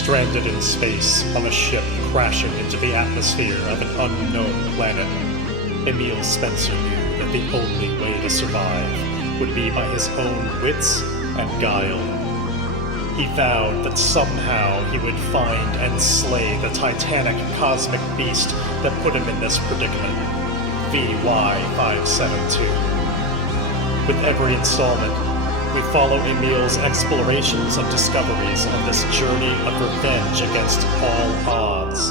Stranded in space on a ship crashing into the atmosphere of an unknown planet, Emile Spencer knew that the only way to survive would be by his own wits and guile. He vowed that somehow he would find and slay the titanic cosmic beast that put him in this predicament, VY572. With every installment, we follow Emile's explorations and discoveries on this journey of revenge against all odds.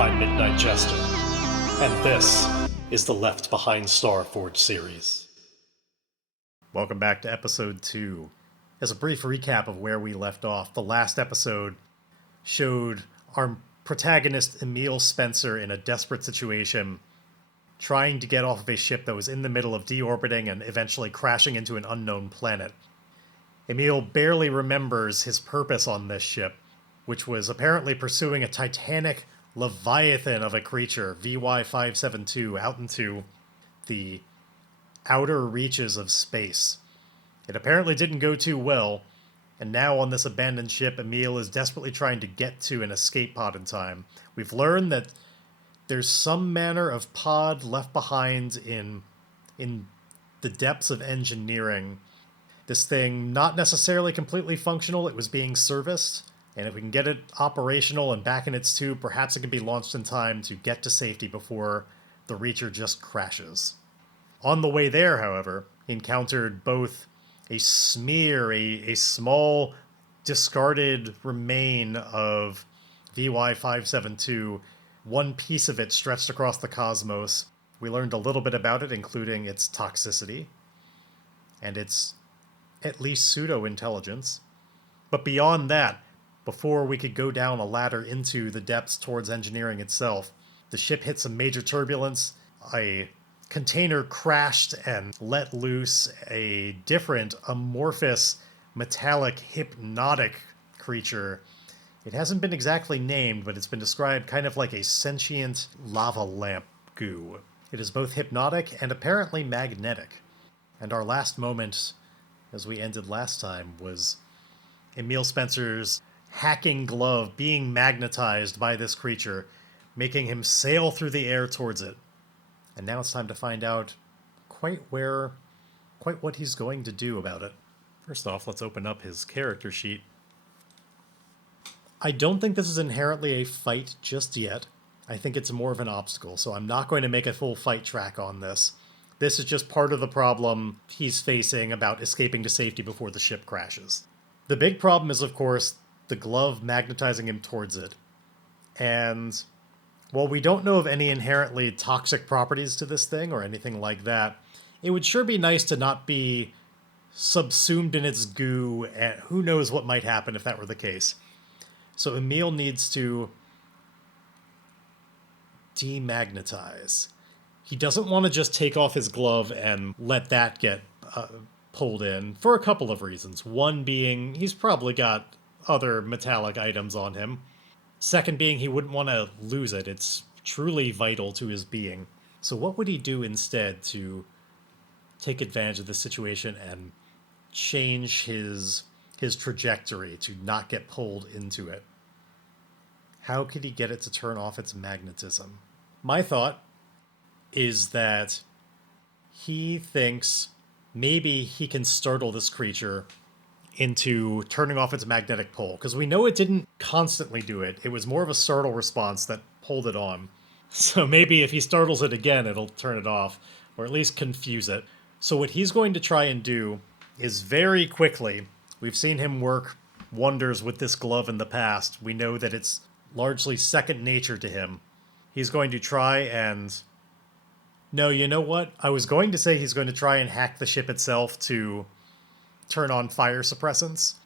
I'm Midnight Jester, and this is the Left Behind Starforge series. Welcome back to episode 2. As a brief recap of where we left off, the last episode showed our protagonist Emile Spencer in a desperate situation, trying to get off of a ship that was in the middle of deorbiting and eventually crashing into an unknown planet. Emile barely remembers his purpose on this ship, which was apparently pursuing a titanic leviathan of a creature, VY572, out into the outer reaches of space. It apparently didn't go too well, and now on this abandoned ship, Emile is desperately trying to get to an escape pod in time. We've learned that there's some manner of pod left behind in the depths of engineering. This thing, not necessarily completely functional, it was being serviced, and if we can get it operational and back in its tube, perhaps it can be launched in time to get to safety before the Reacher just crashes. On the way there, however, he encountered both a smear, a small discarded remain of VY572, one piece of it stretched across the cosmos. We learned a little bit about it, including its toxicity and its at least pseudo-intelligence. But beyond that, before we could go down a ladder into the depths towards engineering itself, the ship hit some major turbulence, a container crashed and let loose a different amorphous, metallic, hypnotic creature. It hasn't been exactly named, but it's been described kind of like a sentient lava lamp goo. It is both hypnotic and apparently magnetic. And our last moment, as we ended last time, was Emile Spencer's hacking glove being magnetized by this creature, making him sail through the air towards it. And now it's time to find out quite what he's going to do about it. First off, let's open up his character sheet. I don't think this is inherently a fight just yet. I think it's more of an obstacle, so I'm not going to make a full fight track on this. This is just part of the problem he's facing about escaping to safety before the ship crashes. The big problem is, of course, the glove magnetizing him towards it. And while we don't know of any inherently toxic properties to this thing or anything like that, it would sure be nice to not be subsumed in its goo, and who knows what might happen if that were the case. So Emile needs to demagnetize. He doesn't want to just take off his glove and let that get pulled in for a couple of reasons. One being, he's probably got other metallic items on him. Second being, he wouldn't want to lose it. It's truly vital to his being. So what would he do instead to take advantage of this situation and change his trajectory to not get pulled into it? How could he get it to turn off its magnetism? My thought is that he thinks maybe he can startle this creature into turning off its magnetic pole, because we know it didn't constantly do it. It was more of a startle response that pulled it on. So maybe if he startles it again, it'll turn it off, or at least confuse it. So what he's going to try and do is very quickly, we've seen him work wonders with this glove in the past. We know that it's largely second nature to him. He's going to try and... No, you know what? I was going to say he's going to try and hack the ship itself to turn on fire suppressants.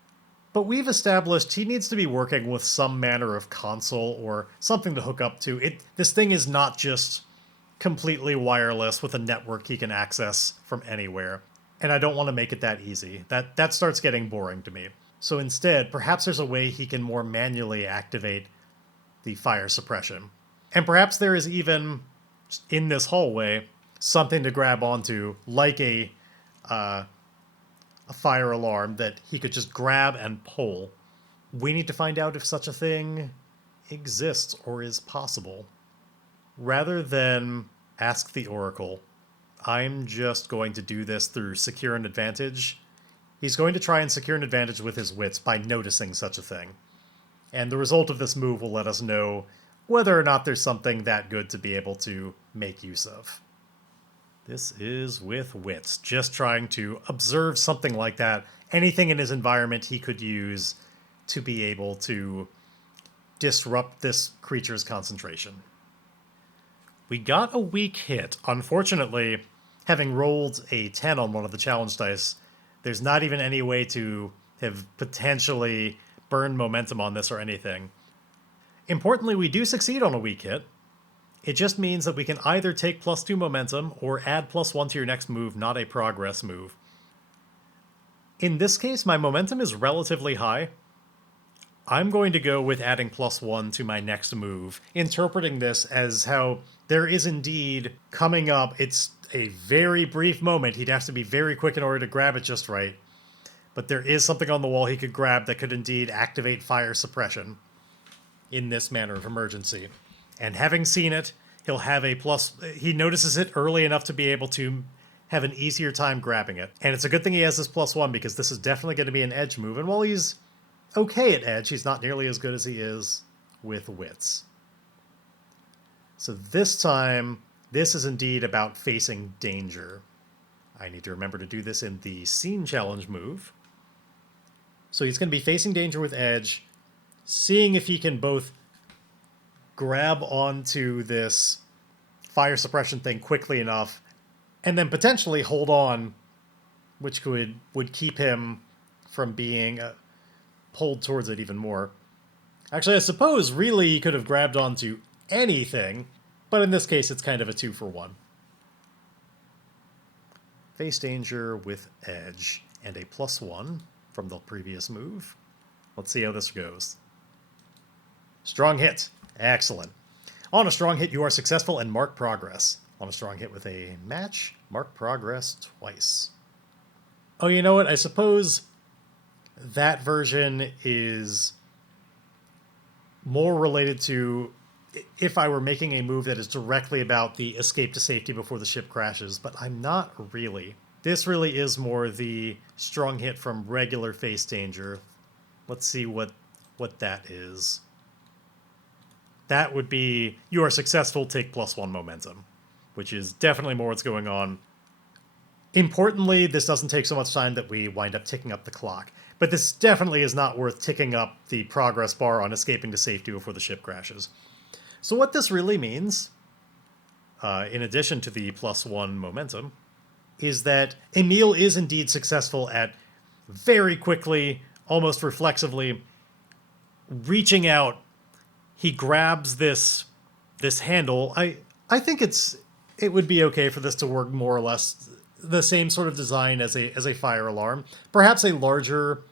But we've established he needs to be working with some manner of console or something to hook up to. This thing is not just completely wireless with a network he can access from anywhere. And I don't want to make it that easy. That starts getting boring to me. So instead, perhaps there's a way he can more manually activate the fire suppression. And perhaps there is even, in this hallway, something to grab onto, like a fire alarm that he could just grab and pull. We need to find out if such a thing exists or is possible. Rather than ask the Oracle, I'm just going to do this through secure an advantage. He's going to try and secure an advantage with his wits by noticing such a thing. And the result of this move will let us know whether or not there's something that good to be able to make use of. This is with wits, just trying to observe something like that, anything in his environment he could use to be able to disrupt this creature's concentration. We got a weak hit. Unfortunately, having rolled a 10 on one of the challenge dice, there's not even any way to have potentially burned momentum on this or anything. Importantly, we do succeed on a weak hit. It just means that we can either take +2 momentum or add +1 to your next move, not a progress move. In this case, my momentum is relatively high. I'm going to go with adding +1 to my next move, interpreting this as how there is indeed coming up. It's a very brief moment. He'd have to be very quick in order to grab it just right. But there is something on the wall he could grab that could indeed activate fire suppression in this manner of emergency. And having seen it, he'll have a plus. He notices it early enough to be able to have an easier time grabbing it. And it's a good thing he has this +1 because this is definitely going to be an edge move. And while he's okay at edge, he's not nearly as good as he is with wits. So this time, this is indeed about facing danger. I need to remember to do this in the scene challenge move. So he's going to be facing danger with edge, seeing if he can both grab onto this fire suppression thing quickly enough, and then potentially hold on, which would keep him from being pulled towards it even more. Actually, I suppose really he could have grabbed onto anything, but in this case it's kind of a 2-for-1. Face danger with edge, and a +1 from the previous move. Let's see how this goes. Strong hit. Excellent. On a strong hit, you are successful and mark progress. On a strong hit with a match, mark progress twice. Oh, you know what? I suppose that version is more related to if I were making a move that is directly about the escape to safety before the ship crashes, but I'm not really. This really is more the strong hit from regular face danger. Let's see what that is. That would be, you are successful, take +1 momentum, which is definitely more what's going on. Importantly, this doesn't take so much time that we wind up ticking up the clock, but this definitely is not worth ticking up the progress bar on escaping to safety before the ship crashes. So what this really means, in addition to the +1 momentum, is that Emile is indeed successful at very quickly, almost reflexively, reaching out. He grabs this handle. I think it would be okay for this to work more or less the same sort of design as a fire alarm. Perhaps a larger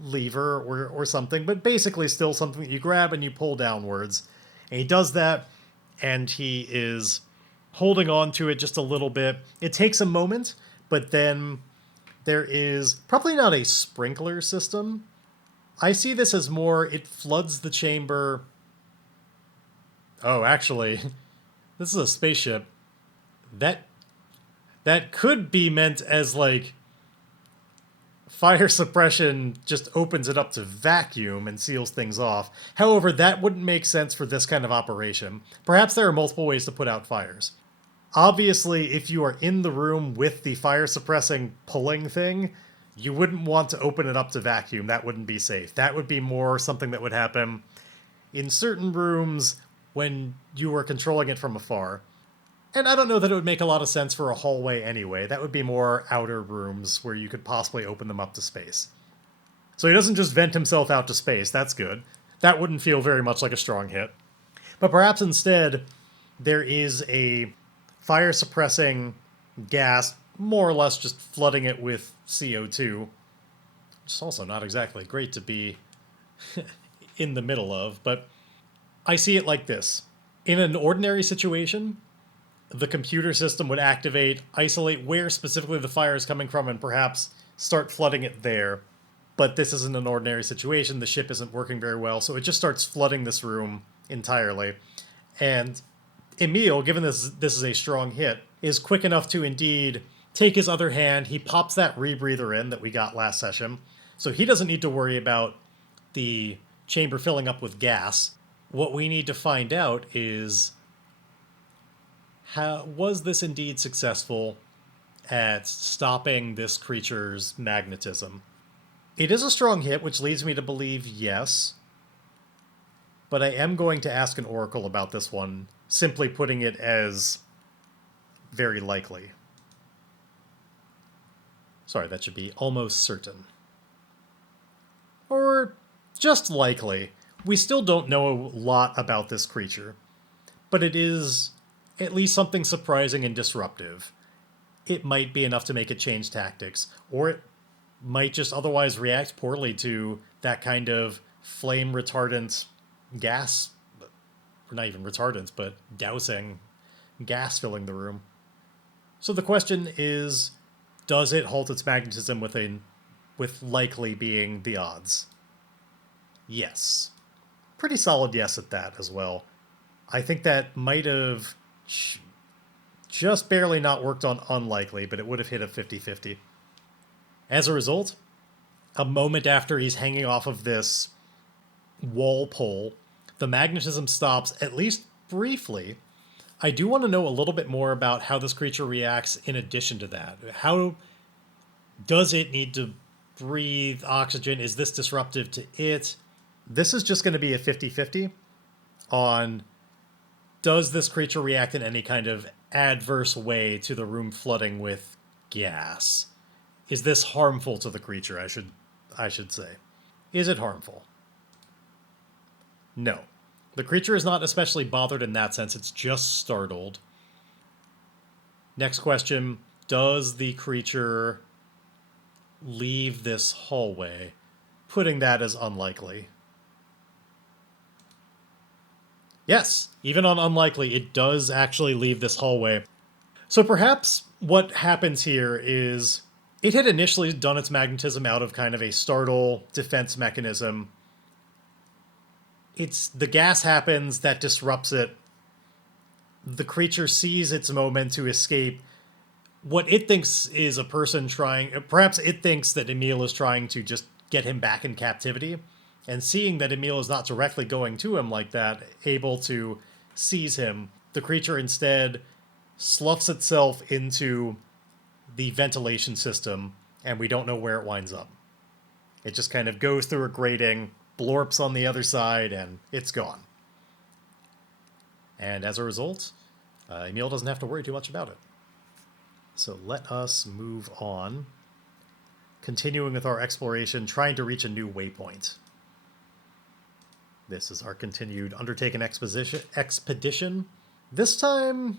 lever or something, but basically still something that you grab and you pull downwards. And he does that, and he is holding on to it just a little bit. It takes a moment, but then there is probably not a sprinkler system. I see this as more, it floods the chamber. Oh, actually, this is a spaceship. That could be meant as, like, fire suppression just opens it up to vacuum and seals things off. However, that wouldn't make sense for this kind of operation. Perhaps there are multiple ways to put out fires. Obviously, if you are in the room with the fire suppressing pulling thing, you wouldn't want to open it up to vacuum. That wouldn't be safe. That would be more something that would happen in certain rooms when you were controlling it from afar. And I don't know that it would make a lot of sense for a hallway anyway. That would be more outer rooms where you could possibly open them up to space. So he doesn't just vent himself out to space. That's good. That wouldn't feel very much like a strong hit. But perhaps instead, there is a fire suppressing gas, more or less just flooding it with CO2. Which is also not exactly great to be in the middle of, but I see it like this. In an ordinary situation, the computer system would activate, isolate where specifically the fire is coming from, and perhaps start flooding it there. but this isn't an ordinary situation. The ship isn't working very well, so it just starts flooding this room entirely. And Emile, given this is a strong hit, is quick enough to indeed take his other hand. He pops that rebreather in that we got last session, so he doesn't need to worry about the chamber filling up with gas. What we need to find out is, was this indeed successful at stopping this creature's magnetism? It is a strong hit, which leads me to believe yes, but I am going to ask an oracle about this one, simply putting it as very likely. Sorry, that should be almost certain. Or just likely. We still don't know a lot about this creature, but it is at least something surprising and disruptive. It might be enough to make it change tactics, or it might just otherwise react poorly to that kind of flame retardant gas, or not even retardants, but dousing gas filling the room. So the question is, does it halt its magnetism with likely being the odds? Yes. Pretty solid yes at that as well. I think that might have just barely not worked on unlikely, but it would have hit a 50-50. As a result, a moment after he's hanging off of this wall pole, the magnetism stops, at least briefly. I do want to know a little bit more about how this creature reacts in addition to that. How does it need to breathe oxygen? Is this disruptive to it? This is just going to be a 50-50 on, does this creature react in any kind of adverse way to the room flooding with gas? Is this harmful to the creature, I should say. Is it harmful? No. The creature is not especially bothered in that sense, it's just startled. Next question, does the creature leave this hallway? Putting that as unlikely. Yes, even on unlikely, it does actually leave this hallway. So perhaps what happens here is, it had initially done its magnetism out of kind of a startle defense mechanism. The gas happens, that disrupts it. The creature sees its moment to escape. What it thinks is a person perhaps it thinks that Emile is trying to just get him back in captivity. And seeing that Emile is not directly going to him like that, able to seize him, the creature instead sloughs itself into the ventilation system, and we don't know where it winds up. It just kind of goes through a grating, blorps on the other side, and it's gone. And as a result, Emile doesn't have to worry too much about it. So let us move on, continuing with our exploration, trying to reach a new waypoint. This is our continued undertaken expedition. This time,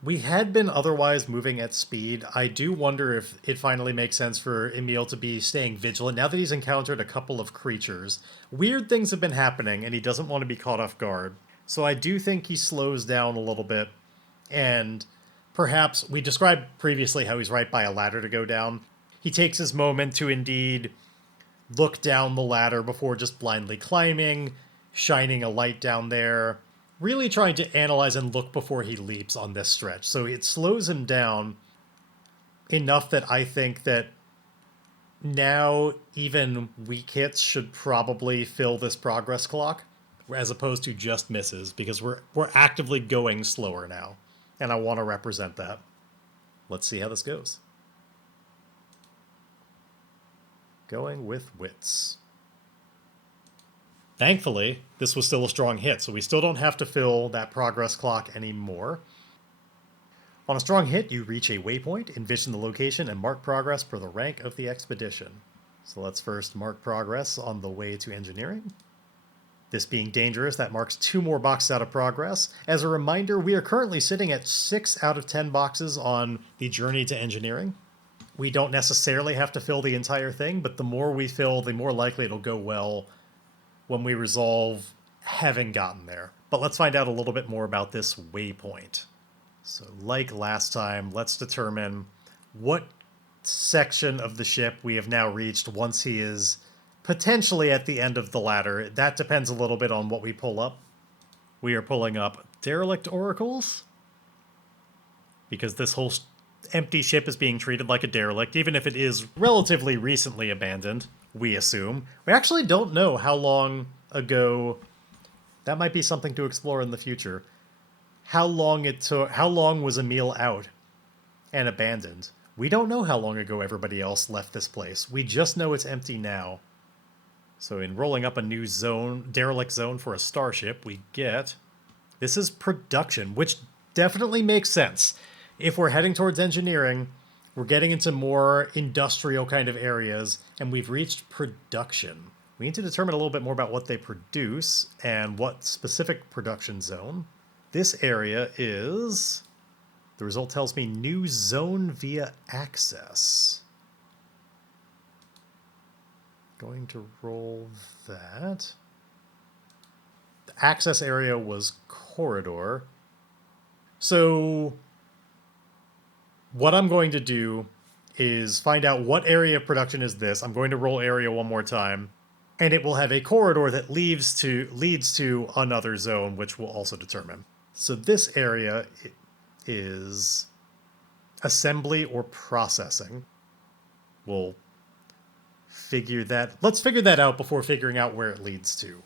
we had been otherwise moving at speed. I do wonder if it finally makes sense for Emile to be staying vigilant now that he's encountered a couple of creatures. Weird things have been happening, and he doesn't want to be caught off guard. So I do think he slows down a little bit, and perhaps, we described previously how he's right by a ladder to go down. He takes his moment to indeed look down the ladder before just blindly climbing, shining a light down there, really trying to analyze and look before he leaps on this stretch. So it slows him down enough that I think that now even weak hits should probably fill this progress clock, as opposed to just misses, because we're actively going slower now, and I want to represent that. Let's see how this goes. Going with wits. Thankfully, this was still a strong hit, so we still don't have to fill that progress clock anymore. On a strong hit, you reach a waypoint, envision the location, and mark progress per the rank of the expedition. So let's first mark progress on the way to engineering. This being dangerous, that marks 2 more boxes out of progress. As a reminder, we are currently sitting at 6 out of 10 boxes on the journey to engineering. We don't necessarily have to fill the entire thing, but the more we fill, the more likely it'll go well when we resolve having gotten there. But let's find out a little bit more about this waypoint. So like last time, let's determine what section of the ship we have now reached once he is potentially at the end of the ladder. That depends a little bit on what we pull up. We are pulling up derelict oracles, because this whole empty ship is being treated like a derelict, even if it is relatively recently abandoned, we assume. We actually don't know how long ago. That might be something to explore in the future. How long was Emile out and abandoned? We don't know how long ago everybody else left this place. We just know it's empty now. So in rolling up a new zone, derelict zone for a starship, we get... This is production, which definitely makes sense. If we're heading towards engineering, we're getting into more industrial kind of areas, and we've reached production. We need to determine a little bit more about what they produce and what specific production zone. This area is... The result tells me new zone via access. Going to roll that. The access area was corridor. So what I'm going to do is find out what area of production is this. I'm going to roll area one more time, and it will have a corridor that leads to another zone, which will also determine. So this area is assembly or processing. We'll figure that. Let's figure that out before figuring out where it leads to.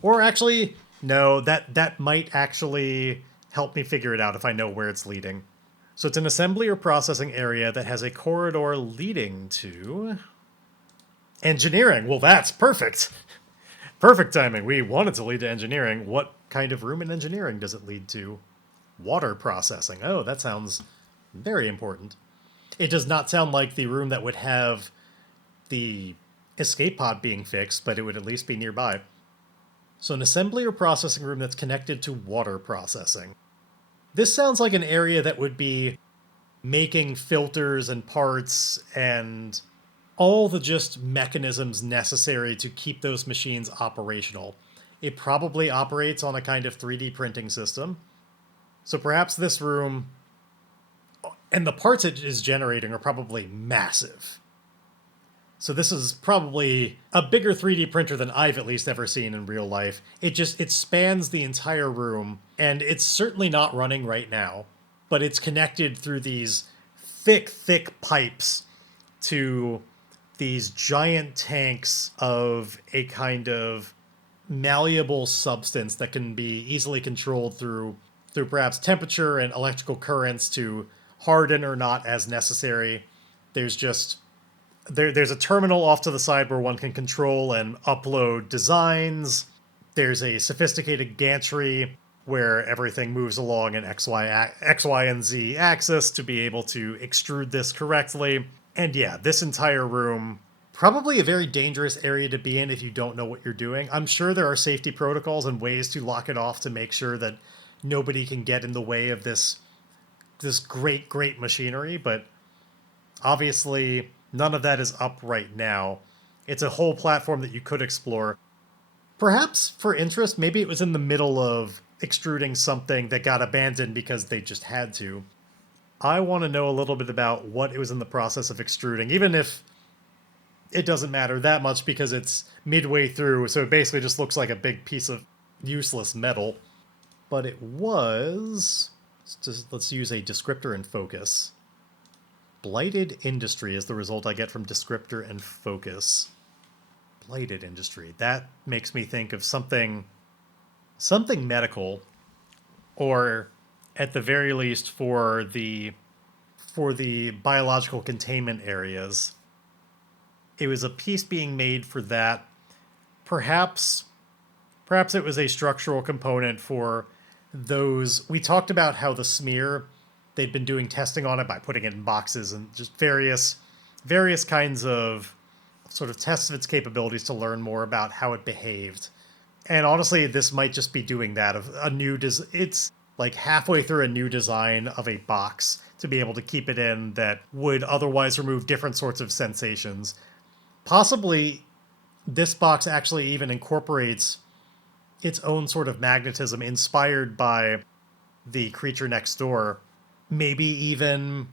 Or actually, no, that might actually help me figure it out if I know where it's leading. So it's an assembly or processing area that has a corridor leading to engineering. Well, that's perfect. Perfect timing. We want it to lead to engineering. What kind of room in engineering does it lead to? Water processing. Oh, that sounds very important. It does not sound like the room that would have the escape pod being fixed, but it would at least be nearby. So an assembly or processing room that's connected to water processing. This sounds like an area that would be making filters and parts and all the just mechanisms necessary to keep those machines operational. It probably operates on a kind of 3D printing system. So perhaps this room and the parts it is generating are probably massive. So this is probably a bigger 3D printer than I've at least ever seen in real life. It spans the entire room, and it's certainly not running right now, but it's connected through these thick pipes to these giant tanks of a kind of malleable substance that can be easily controlled through perhaps temperature and electrical currents to harden or not as necessary. There's a terminal off to the side where one can control and upload designs. There's a sophisticated gantry where everything moves along an X, Y, and Z axis to be able to extrude this correctly. And yeah, this entire room, probably a very dangerous area to be in if you don't know what you're doing. I'm sure there are safety protocols and ways to lock it off to make sure that nobody can get in the way of this great machinery, but obviously none of that is up right now. It's a whole platform that you could explore. Perhaps for interest, maybe it was in the middle of extruding something that got abandoned because they just had to. I want to know a little bit about what it was in the process of extruding, even if it doesn't matter that much because it's midway through, so it basically just looks like a big piece of useless metal. But it was... Let's use a descriptor and focus. Blighted industry is the result I get from descriptor and focus. Blighted industry. That makes me think of something medical, or at the very least for the biological containment areas. It was a piece being made for that. Perhaps it was a structural component for those. We talked about how the smear, they'd been doing testing on it by putting it in boxes and just various kinds of sort of tests of its capabilities to learn more about how it behaved. And honestly, this might just be doing that of a new it's like halfway through a new design of a box to be able to keep it in that would otherwise remove different sorts of sensations. Possibly this box actually even incorporates its own sort of magnetism inspired by the creature next door. Maybe even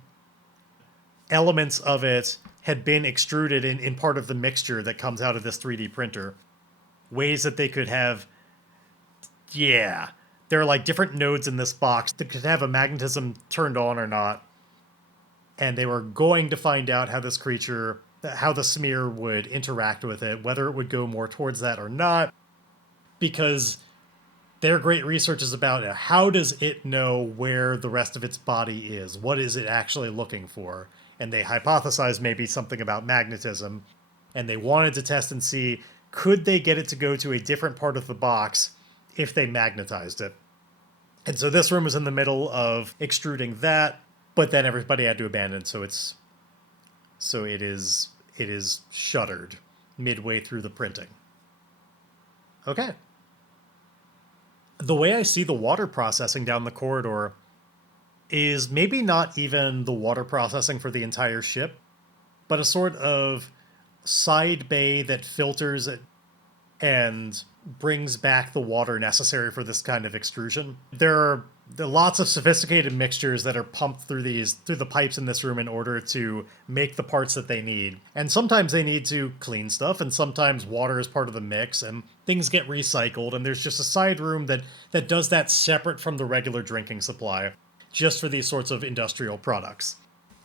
elements of it had been extruded in part of the mixture that comes out of this 3D printer. Ways that they could have... Yeah. There are like different nodes in this box that could have a magnetism turned on or not. And they were going to find out how this creature, how the smear would interact with it, whether it would go more towards that or not. Because their great research is about how does it know where the rest of its body is? What is it actually looking for? And they hypothesized maybe something about magnetism. And they wanted to test and see, could they get it to go to a different part of the box if they magnetized it? And so this room was in the middle of extruding that, but then everybody had to abandon, so it is shuttered midway through the printing. Okay. The way I see the water processing down the corridor is maybe not even the water processing for the entire ship, but a sort of side bay that filters it and brings back the water necessary for this kind of extrusion. There are lots of sophisticated mixtures that are pumped through the pipes in this room in order to make the parts that they need. And sometimes they need to clean stuff, and sometimes water is part of the mix, and things get recycled, and there's just a side room that does that separate from the regular drinking supply, just for these sorts of industrial products.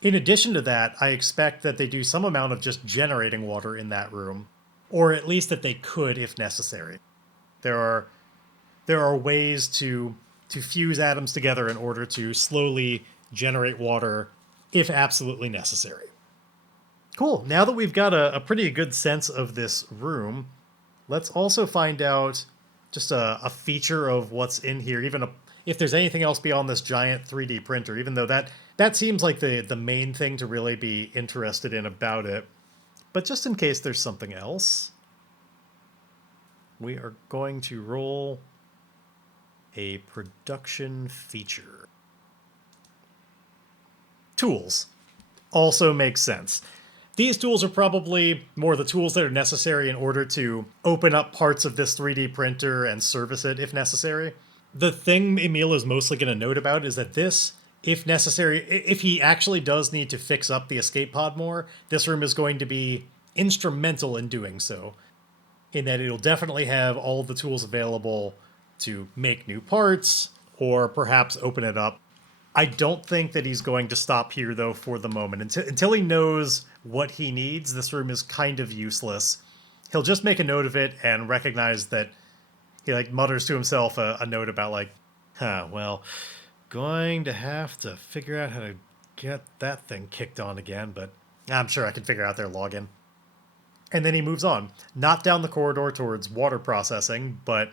In addition to that, I expect that they do some amount of just generating water in that room, or at least that they could if necessary. There are ways to fuse atoms together in order to slowly generate water if absolutely necessary. Cool. Now that we've got a pretty good sense of this room, let's also find out just a feature of what's in here, even if there's anything else beyond this giant 3D printer, even though that seems like the main thing to really be interested in about it. But just in case there's something else, we are going to roll a production feature. Tools also makes sense. These tools are probably more the tools that are necessary in order to open up parts of this 3D printer and service it if necessary. The thing Emile is mostly going to note about is that this, if necessary, if he actually does need to fix up the escape pod more, this room is going to be instrumental in doing so, in that it'll definitely have all of the tools available to make new parts, or perhaps open it up. I don't think that he's going to stop here, though, for the moment. Until he knows what he needs, this room is kind of useless. He'll just make a note of it and recognize that he mutters to himself a note about going to have to figure out how to get that thing kicked on again, but I'm sure I can figure out their login. And then he moves on. Not down the corridor towards water processing, but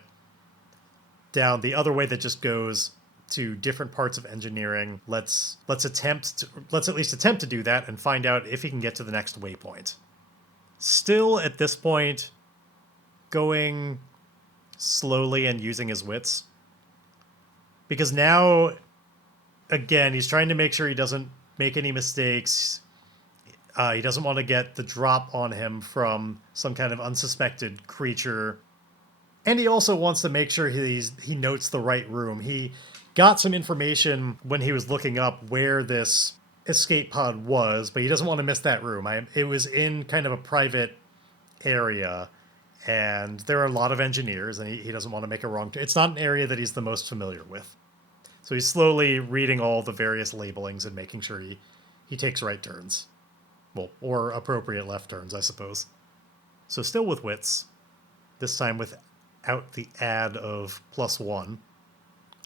down the other way that just goes to different parts of engineering. Let's at least attempt to do that and find out if he can get to the next waypoint. Still, at this point, going slowly and using his wits. Because now, again, he's trying to make sure he doesn't make any mistakes. He doesn't want to get the drop on him from some kind of unsuspected creature. And he also wants to make sure he notes the right room. He got some information when he was looking up where this escape pod was, but he doesn't want to miss that room. It was in kind of a private area, and there are a lot of engineers, and he doesn't want to make a wrong turn. It's not an area that he's the most familiar with. So he's slowly reading all the various labelings and making sure he takes right turns. Well, or appropriate left turns, I suppose. So still with wits, this time without the add of +1.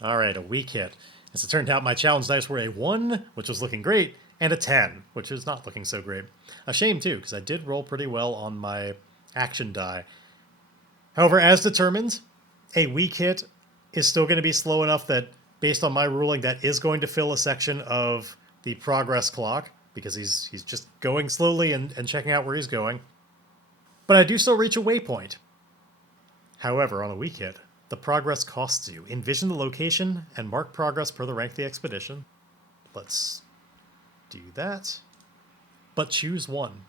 All right, a weak hit. As it turned out, my challenge dice were a 1, which was looking great, and a 10, which is not looking so great. A shame, too, because I did roll pretty well on my action die. However, as determined, a weak hit is still going to be slow enough that, based on my ruling, that is going to fill a section of the progress clock, because he's just going slowly and checking out where he's going. But I do still reach a waypoint. However, on a weak hit, the progress costs you. Envision the location and mark progress per the rank of the expedition. Let's do that. But choose one.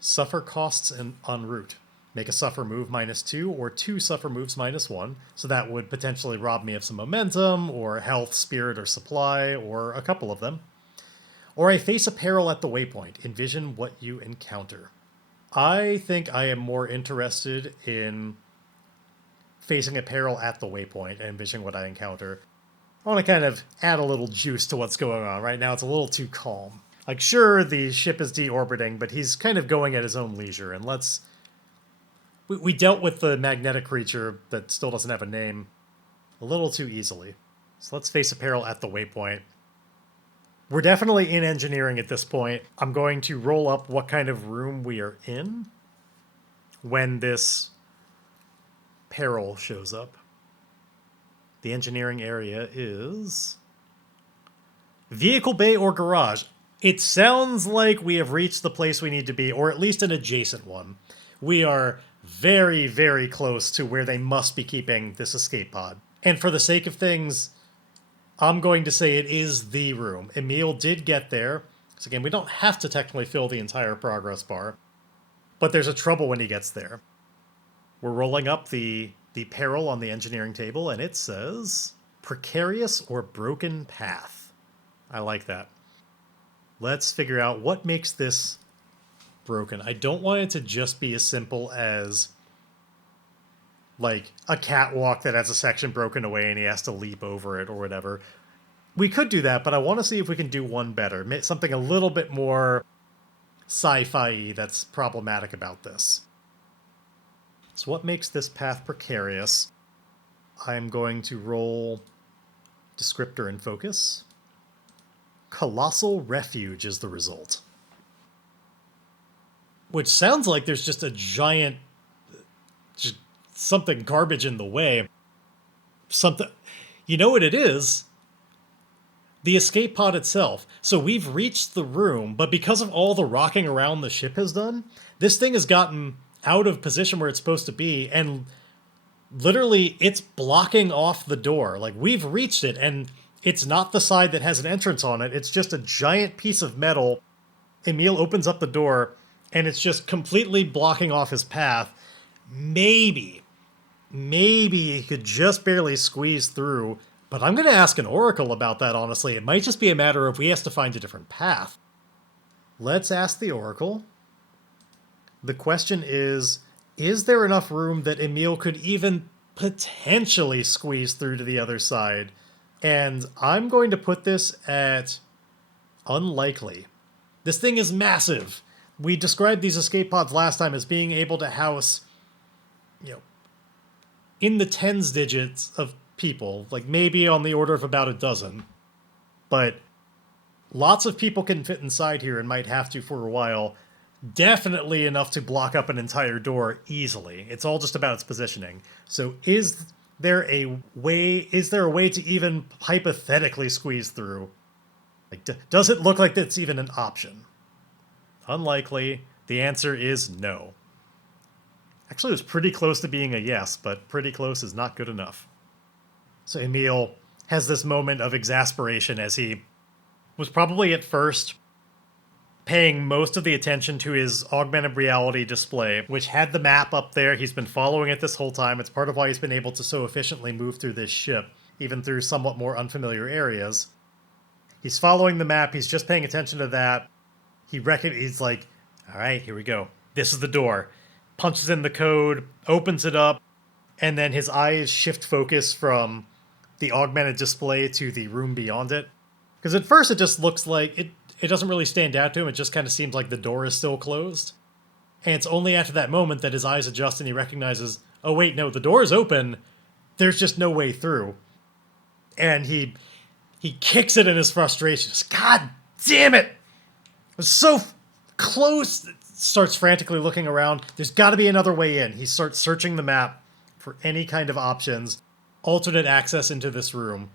Suffer costs en route. Make a suffer move -2 or 2 suffer moves -1. So that would potentially rob me of some momentum or health, spirit, or supply, or a couple of them. Or I face a peril at the waypoint. Envision what you encounter. I think I am more interested in facing a peril at the waypoint and envisioning what I encounter. I want to kind of add a little juice to what's going on. Right now it's a little too calm. Like, sure, the ship is deorbiting, but he's kind of going at his own leisure. And we dealt with the magnetic creature that still doesn't have a name a little too easily. So let's face a peril at the waypoint. We're definitely in engineering at this point. I'm going to roll up what kind of room we are in when this peril shows up. The engineering area is vehicle bay or garage. It sounds like we have reached the place we need to be, or at least an adjacent one. We are very, very close to where they must be keeping this escape pod. And for the sake of things, I'm going to say it is the room. Emile did get there. So again, we don't have to technically fill the entire progress bar, but there's a trouble when he gets there. We're rolling up the peril on the engineering table, and it says precarious or broken path. I like that. Let's figure out what makes this broken. I don't want it to just be as simple as like a catwalk that has a section broken away and he has to leap over it or whatever. We could do that, but I want to see if we can do one better. Something a little bit more sci-fi that's problematic about this. So what makes this path precarious? I'm going to roll descriptor and focus. Colossal refuge is the result. Which sounds like there's just a giant, just something garbage in the way. Something, you know what it is? The escape pod itself. So we've reached the room, but because of all the rocking around the ship has done, this thing has gotten out of position where it's supposed to be, and literally it's blocking off the door. Like, we've reached it, and it's not the side that has an entrance on it. It's just a giant piece of metal. Emile opens up the door, and it's just completely blocking off his path. Maybe he could just barely squeeze through, but I'm going to ask an oracle about that, honestly. It might just be a matter of we have to find a different path. Let's ask the oracle. The question is there enough room that Emile could even potentially squeeze through to the other side? And I'm going to put this at unlikely. This thing is massive. We described these escape pods last time as being able to house, in the tens digits of people, like maybe on the order of about a dozen. But lots of people can fit inside here and might have to for a while. Definitely enough to block up an entire door easily. It's all just about its positioning. So is there a way to even hypothetically squeeze through? Like, does it look like that's even an option? Unlikely. The answer is no. Actually, it was pretty close to being a yes, but pretty close is not good enough. So Emile has this moment of exasperation as he was probably at first paying most of the attention to his augmented reality display, which had the map up there. He's been following it this whole time. It's part of why he's been able to so efficiently move through this ship, even through somewhat more unfamiliar areas. He's following the map. He's just paying attention to that. He's like, all right, here we go. This is the door. Punches in the code, opens it up, and then his eyes shift focus from the augmented display to the room beyond it. Because at first it just looks like it doesn't really stand out to him. It just kind of seems like the door is still closed. And it's only after that moment that his eyes adjust and he recognizes, oh wait, no, the door is open. There's just no way through. And he kicks it in his frustration. Just, God damn it! It was so close. Starts frantically looking around. There's got to be another way in. He starts searching the map for any kind of options, alternate access into this room.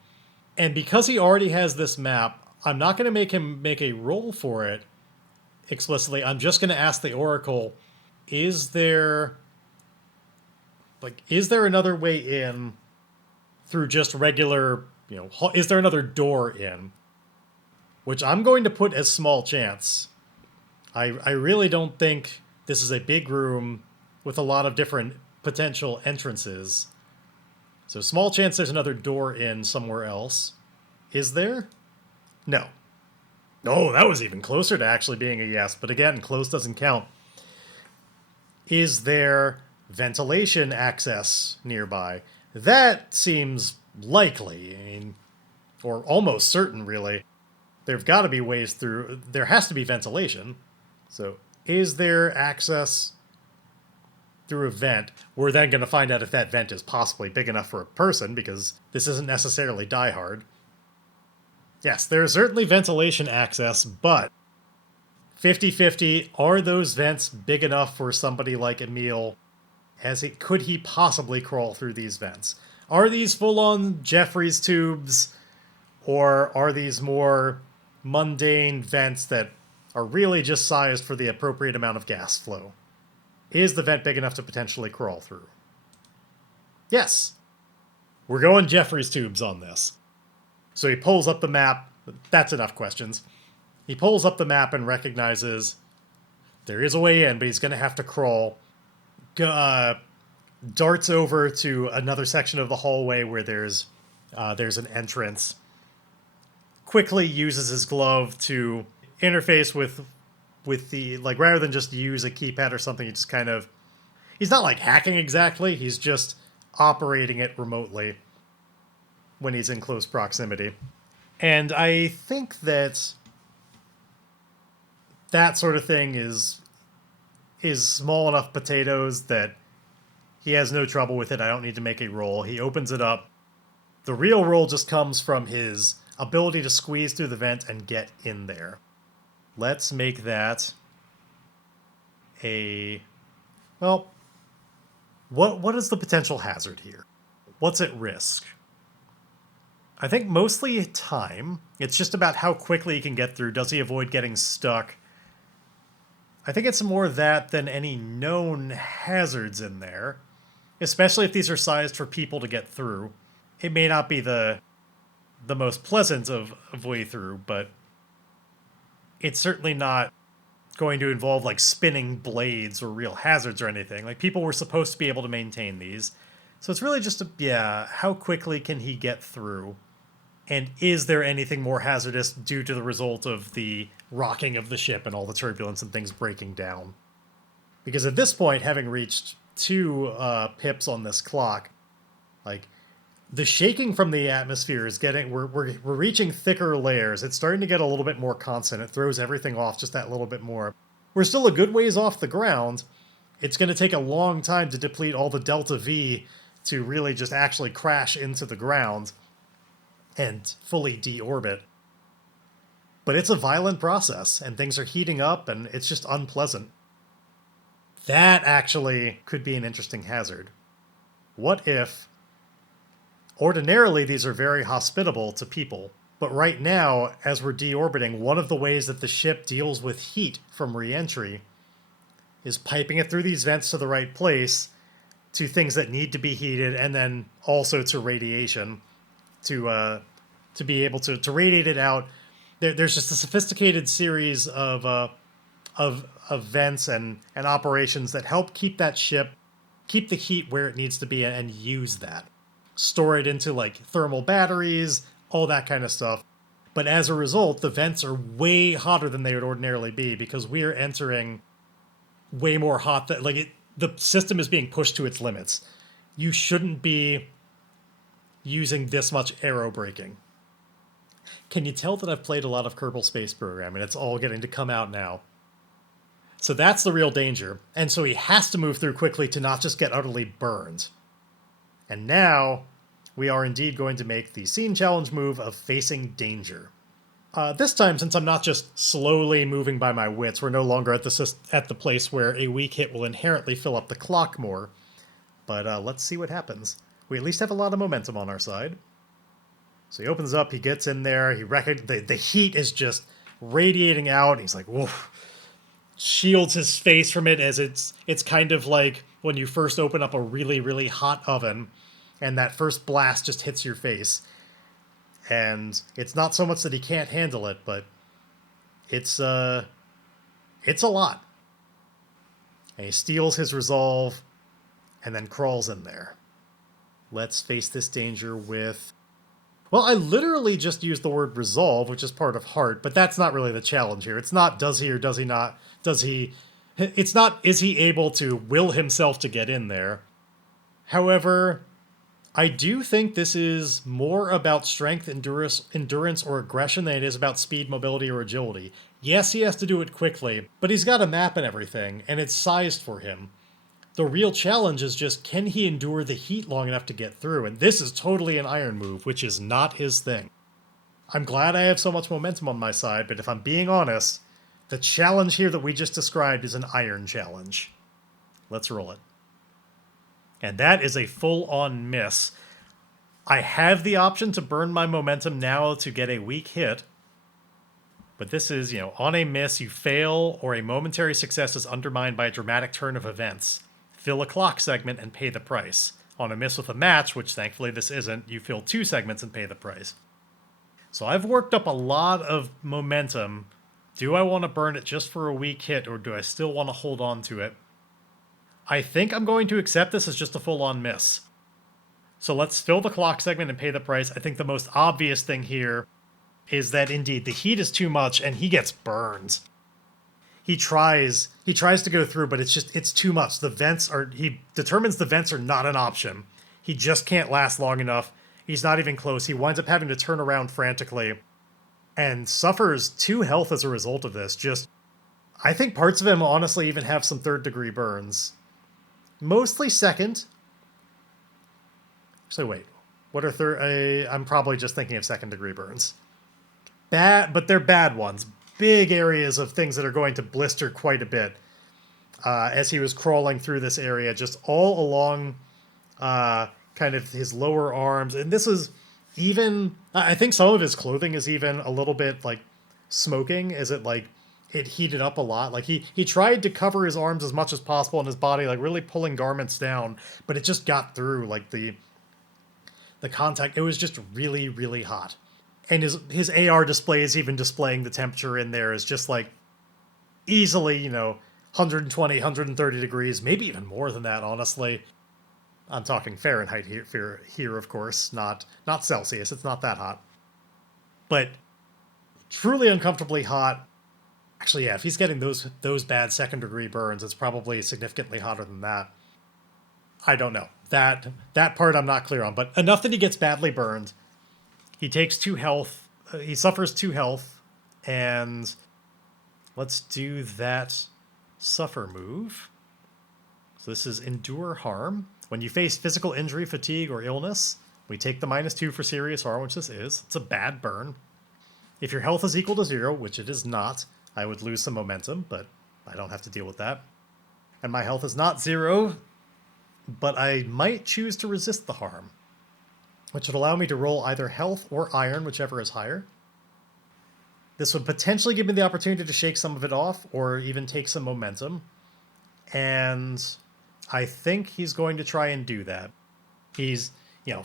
And because he already has this map, I'm not going to make him make a roll for it explicitly. I'm just going to ask the oracle, is there another way in through just regular, is there another door in? Which I'm going to put as small chance. I really don't think this is a big room with a lot of different potential entrances. So small chance there's another door in somewhere else. Is there? No. Oh, that was even closer to actually being a yes, but again, close doesn't count. Is there ventilation access nearby? That seems likely, I mean, or almost certain, really. There've got to be ways through. There has to be ventilation. So, is there access through a vent? We're then going to find out if that vent is possibly big enough for a person, because this isn't necessarily Die Hard. Yes, there is certainly ventilation access, but 50-50, are those vents big enough for somebody like Emile? Could he possibly crawl through these vents? Are these full-on Jeffries tubes, or are these more mundane vents that are really just sized for the appropriate amount of gas flow? Is the vent big enough to potentially crawl through? Yes. We're going Jeffries tubes on this. So he pulls up the map. That's enough questions. He pulls up the map and recognizes there is a way in, but he's going to have to crawl. Darts over to another section of the hallway where there's an entrance. Quickly uses his glove to interface with the, like, rather than just use a keypad or something, he just kind of, he's not like hacking exactly, he's just operating it remotely when he's in close proximity. And I think that sort of thing is small enough potatoes that he has no trouble with it. I don't need to make a roll. He opens it up. The real roll just comes from his ability to squeeze through the vent and get in there. Let's make that a... Well, what is the potential hazard here? What's at risk? I think mostly time. It's just about how quickly he can get through. Does he avoid getting stuck? I think it's more that than any known hazards in there. Especially if these are sized for people to get through. It may not be the most pleasant of way through, but it's certainly not going to involve like spinning blades or real hazards or anything. Like, people were supposed to be able to maintain these. So it's really just how quickly can he get through? And is there anything more hazardous due to the result of the rocking of the ship and all the turbulence and things breaking down? Because at this point, having reached 2 pips on this clock, like, the shaking from the atmosphere is getting, we're reaching thicker layers. It's starting to get a little bit more constant. It throws everything off just that little bit more. We're still a good ways off the ground. It's going to take a long time to deplete all the delta V to really just actually crash into the ground and fully deorbit. But it's a violent process, and things are heating up, and it's just unpleasant. That actually could be an interesting hazard. What if... Ordinarily, these are very hospitable to people, but right now, as we're deorbiting, one of the ways that the ship deals with heat from re-entry is piping it through these vents to the right place, to things that need to be heated, and then also to radiation, to be able to radiate it out. There's just a sophisticated series of vents and operations that help keep that ship, keep the heat where it needs to be, and use that. Store it into like thermal batteries, all that kind of stuff. But as a result, the vents are way hotter than they would ordinarily be, because we are entering way more hot. The system is being pushed to its limits. You shouldn't be using this much aero braking. Can you tell that I've played a lot of Kerbal Space Program, and it's all getting to come out now? So that's the real danger. And so he has to move through quickly to not just get utterly burned. And now, we are indeed going to make the scene challenge move of facing danger. This time, since I'm not just slowly moving by my wits, we're no longer at the place where a weak hit will inherently fill up the clock more. But let's see what happens. We at least have a lot of momentum on our side. So he opens up, he gets in there, the heat is just radiating out, and he's like, woof. Shields his face from it, as it's kind of like when you first open up a really, really hot oven, and that first blast just hits your face. And it's not so much that he can't handle it, but it's a lot. And he steals his resolve, and then crawls in there. Let's face this danger with Well, I literally just used the word resolve, which is part of heart, but that's not really the challenge here. It's not does he or does he not, does he. It's not is he able to will himself to get in there. However, I do think this is more about strength, endurance, or aggression than it is about speed, mobility, or agility. Yes, he has to do it quickly, but he's got a map and everything, and it's sized for him. The real challenge is just can he endure the heat long enough to get through, and this is totally an iron move, which is not his thing. I'm glad I have so much momentum on my side, but if I'm being honest, the challenge here that we just described is an iron challenge. Let's roll it. And that is a full-on miss. I have the option to burn my momentum now to get a weak hit, but this is, on a miss, you fail or a momentary success is undermined by a dramatic turn of events. Fill a clock segment and pay the price. On a miss with a match, which thankfully this isn't, you fill 2 segments and pay the price. So I've worked up a lot of momentum. Do I want to burn it just for a weak hit, or do I still want to hold on to it? I think I'm going to accept this as just a full-on miss. So let's fill the clock segment and pay the price. I think the most obvious thing here is that indeed the heat is too much and he gets burned. He tries to go through, but it's too much. He determines the vents are not an option. He just can't last long enough. He's not even close. He winds up having to turn around frantically and suffers 2 health as a result of this. I think parts of him honestly even have some 3rd degree burns. Mostly 2nd. So wait, what are third? I'm probably just thinking of 2nd degree burns. Bad, but they're bad ones. Big areas of things that are going to blister quite a bit as he was crawling through this area, just all along kind of his lower arms. And this is even, I think some of his clothing is even a little bit like smoking, as it heated up a lot. Like he tried to cover his arms as much as possible and his body, like really pulling garments down, but it just got through like the contact. It was just really, really hot. And his AR display is even displaying the temperature in there is just like easily, 120, 130 degrees, maybe even more than that, honestly. I'm talking Fahrenheit here, of course, not Celsius. It's not that hot. But truly uncomfortably hot. Actually, yeah, if he's getting those bad 2nd degree burns, it's probably significantly hotter than that. I don't know. That part I'm not clear on, but enough that he gets badly burned. He takes 2 health. He suffers 2 health, and let's do that suffer move. So this is endure harm. When you face physical injury, fatigue, or illness, we take the -2 for serious harm, which this is. It's a bad burn. If your health is equal to 0, which it is not, I would lose some momentum, but I don't have to deal with that. And my health is not 0, but I might choose to resist the harm, which would allow me to roll either health or iron, whichever is higher. This would potentially give me the opportunity to shake some of it off or even take some momentum. And I think he's going to try and do that. He's,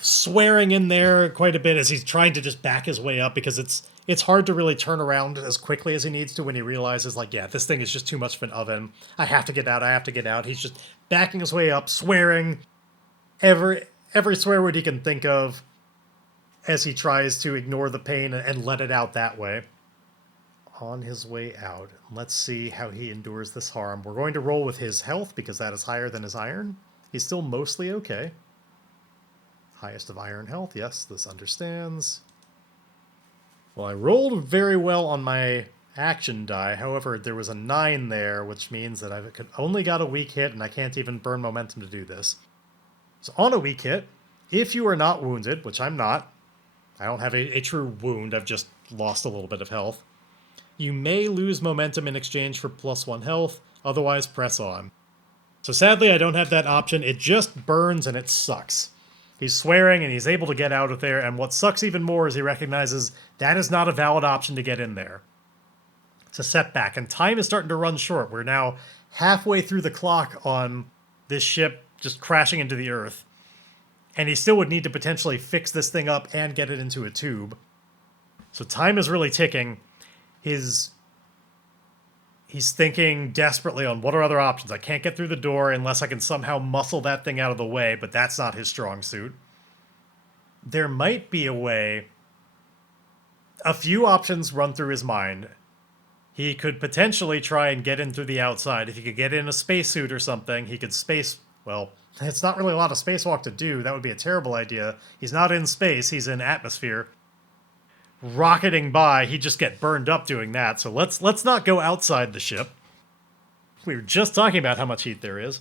swearing in there quite a bit as he's trying to just back his way up, because it's hard to really turn around as quickly as he needs to when he realizes, this thing is just too much of an oven. I have to get out. He's just backing his way up, swearing every swear word he can think of as he tries to ignore the pain and let it out that way. On his way out, let's see how he endures this harm. We're going to roll with his health because that is higher than his iron. He's still mostly okay. Highest of iron health, yes, this understands. Well, I rolled very well on my action die. However, there was a 9 there, which means that I only got a weak hit and I can't even burn momentum to do this. So on a weak hit, if you are not wounded, which I'm not, I don't have a true wound, I've just lost a little bit of health, you may lose momentum in exchange for +1 health, otherwise press on. So sadly, I don't have that option. It just burns and it sucks. He's swearing and he's able to get out of there, and what sucks even more is he recognizes that is not a valid option to get in there. It's a setback, and time is starting to run short. We're now halfway through the clock on this ship just crashing into the Earth. And he still would need to potentially fix this thing up and get it into a tube. So time is really ticking. He's thinking desperately on what are other options. I can't get through the door unless I can somehow muscle that thing out of the way, but that's not his strong suit. there might be a way. A few options run through his mind. He could potentially try and get in through the outside. If he could get in a spacesuit or something, he could space... Well, it's not really a lot of spacewalk to do. That would be a terrible idea. He's not in space. He's in atmosphere. Rocketing by, he'd just get burned up doing that. So let's not go outside the ship. We were just talking about how much heat there is.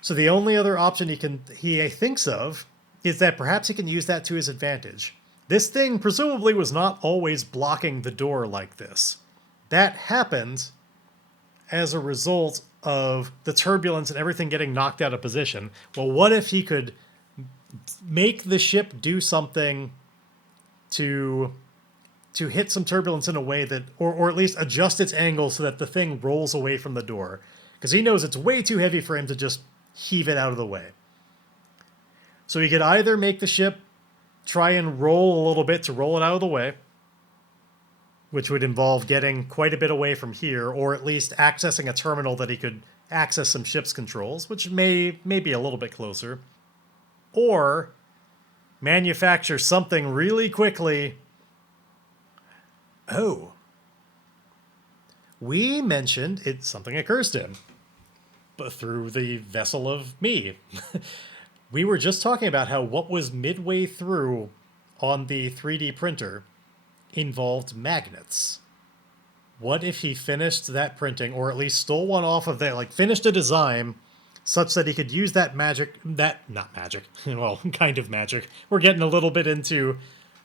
So the only other option he thinks of is that perhaps he can use that to his advantage. This thing presumably was not always blocking the door like this. That happened as a result of the turbulence and everything getting knocked out of position. Well, what if he could make the ship do something to hit some turbulence in a way that, or at least adjust its angle so that the thing rolls away from the door? Because he knows it's way too heavy for him to just heave it out of the way. So he could either make the ship try and roll a little bit to roll it out of the way, which would involve getting quite a bit away from here, or at least accessing a terminal that he could access some ship's controls, which may be a little bit closer, or manufacture something really quickly. Oh. We mentioned something occurs to him, but through the vessel of me. We were just talking about how what was midway through on the 3D printer involved magnets. What if he finished that printing, or at least stole one off of that, like finished a design such that he could use that magic, not magic, well, kind of magic. We're getting a little bit into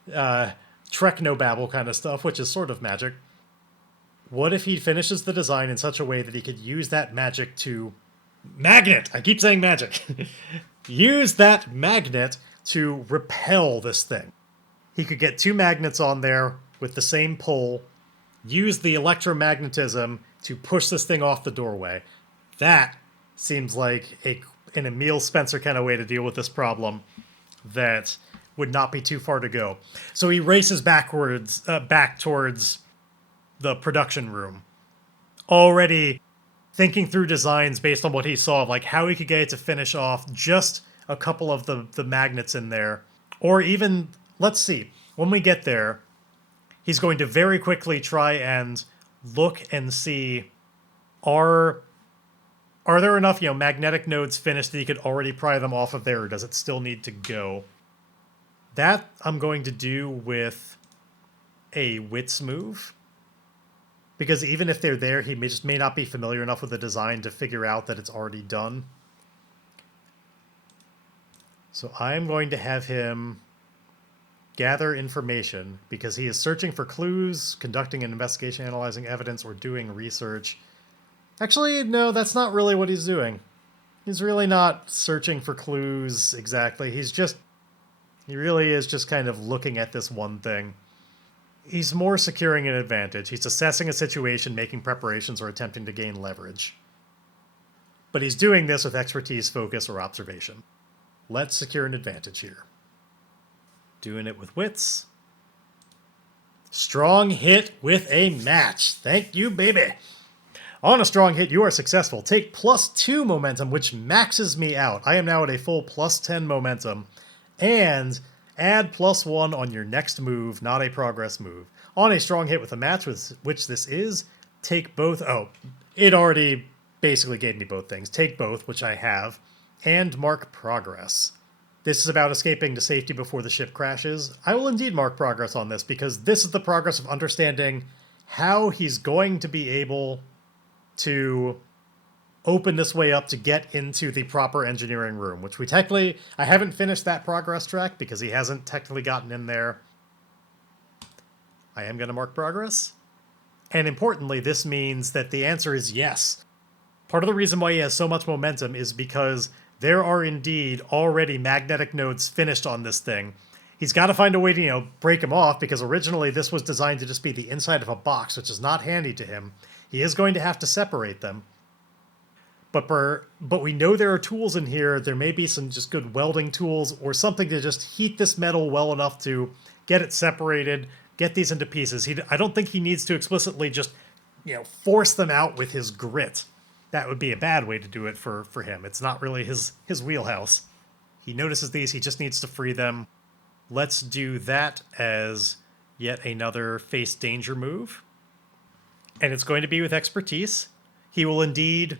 Treknobabble kind of stuff, which is sort of magic. What if he finishes the design in such a way that he could use that magic to... Magnet! I keep saying magic. Use that magnet to repel this thing. He could get 2 magnets on there with the same pull, use the electromagnetism to push this thing off the doorway. That seems like an Emile Spencer kind of way to deal with this problem that would not be too far to go. So he races back towards the production room, already thinking through designs based on what he saw, like how he could get it to finish off just a couple of the magnets in there. Or even, let's see, when we get there, he's going to very quickly try and look and see, are there enough, magnetic nodes finished that he could already pry them off of there, or does it still need to go? That I'm going to do with a wits move. Because even if they're there, he may not be familiar enough with the design to figure out that it's already done. So I'm going to have him gather information, because he is searching for clues, conducting an investigation, analyzing evidence, or doing research. Actually, no, that's not really what he's doing. He's really not searching for clues exactly. He really is just kind of looking at this one thing. He's more securing an advantage. He's assessing a situation, making preparations, or attempting to gain leverage. But he's doing this with expertise, focus, or observation. Let's secure an advantage here. Doing it with wits. Strong hit with a match. Thank you, baby. On a strong hit, you are successful. Take +2 momentum, which maxes me out. I am now at a full +10 momentum. And add +1 on your next move, not a progress move. On a strong hit with a match, which this is, take both. Oh, it already basically gave me both things. Take both, which I have, and mark progress. This is about escaping to safety before the ship crashes. I will indeed mark progress on this, because this is the progress of understanding how he's going to be able to open this way up to get into the proper engineering room, which I haven't finished that progress track because he hasn't technically gotten in there. I am going to mark progress. And importantly, this means that the answer is yes. Part of the reason why he has so much momentum is because there are indeed already magnetic nodes finished on this thing. He's got to find a way to, break them off, because originally this was designed to just be the inside of a box, which is not handy to him. He is going to have to separate them. But we know there are tools in here. There may be some just good welding tools or something to just heat this metal well enough to get it separated, get these into pieces. I don't think he needs to explicitly just, force them out with his grit. That would be a bad way to do it for him. It's not really his wheelhouse. He notices these, he just needs to free them. Let's do that as yet another face danger move. And it's going to be with expertise. He will indeed...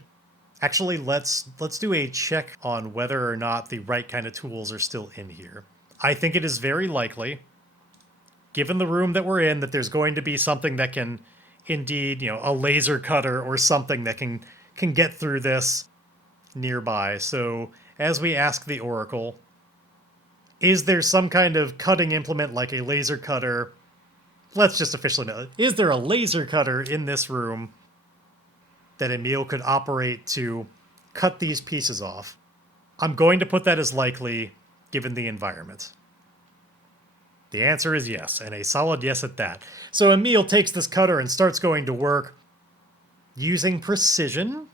Actually, let's do a check on whether or not the right kind of tools are still in here. I think it is very likely, given the room that we're in, that there's going to be something that can indeed, a laser cutter or something that can get through this nearby. So as we ask the Oracle, is there some kind of cutting implement like a laser cutter? Let's just officially know. Is there a laser cutter in this room that Emile could operate to cut these pieces off? I'm going to put that as likely, given the environment. The answer is yes, and a solid yes at that. So Emile takes this cutter and starts going to work, using precision